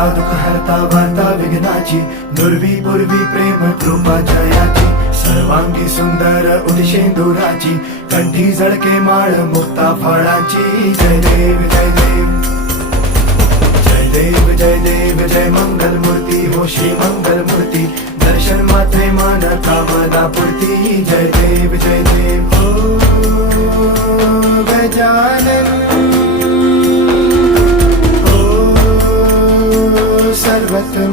करता दुःख हरता वार्ता विघ्नाची, नुरवी पूर्वी प्रेम कृपा जयाची, सर्वांगी सुंदर उदिशेंदुराची, कंठी झळके माळ मुक्ता फळाची. जय देव जय देव जय देव जय देव जय मंगल मूर्ती हो श्री मंगल मूर्ती, दर्शन मात्रे मन कामना पूर्ती. जय देव हो गजानन सर्वत्र